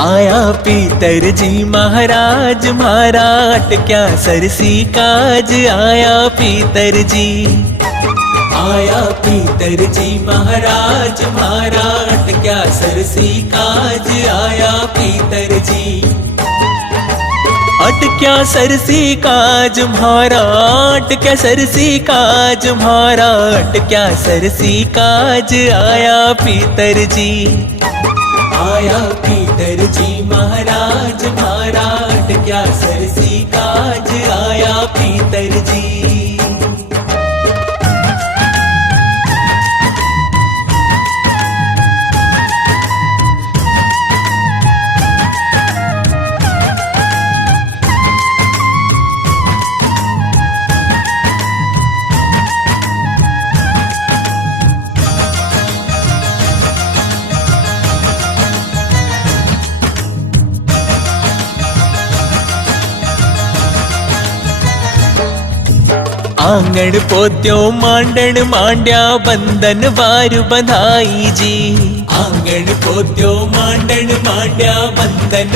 आया पीतर जी महाराज म्हारा अटक्या सरसी काज। आया पीतर जी, आया पीतर जी महाराज म्हारा अटक्या सरसी काज। आया पीतर जी, अटक्या सरसी काज म्हारा, अटक्या सरसी काज म्हारा, अटक्या सरसी काज। आया पीतर जी, आया पीतर जी महाराज म्हारा अटक्या सरसी काज। आया पीतर जी। आंगण पोत्यो मांडण मांड्या बंधन वारु बंधाई जी। आंगण पोत्यो मांडण मांड्या बंधन